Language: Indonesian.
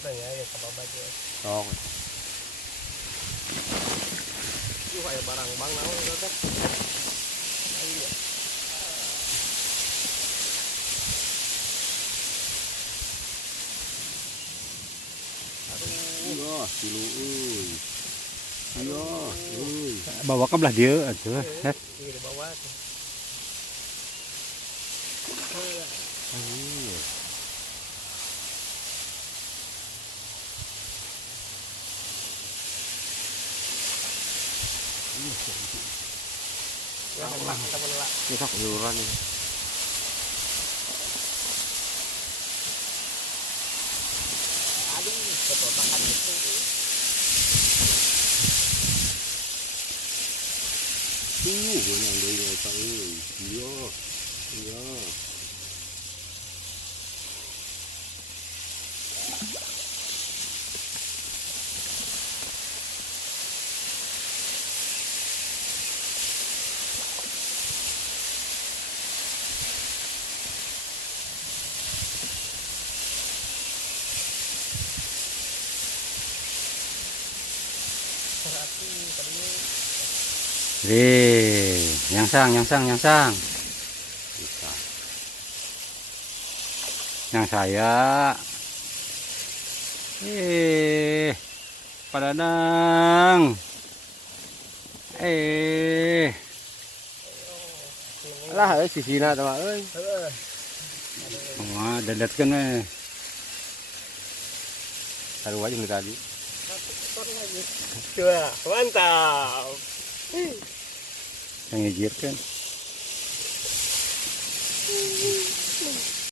Katanya ya sama baju. Sok. Itu kayak barang bang naon itu teh. Ayo. Iya, silu euy. Iya, euy. Bawa ke belah dia atuh. Iya di bawah tuh. Ayo. Ya menelak kita menelak. Kita keluyuran ini. Aduh, ketotakan itu. Banyak dari eta euy. Iya. Iya. Berarti tadinya Nyangsang. Bisa. Yang saya. Pak Dadang. Lah sisina teh mah euy. heeh. Wah, dadatkeun we. Sarua jeung tadi. Kotor lagi. Coba, mantap. Yang ngijirkeun.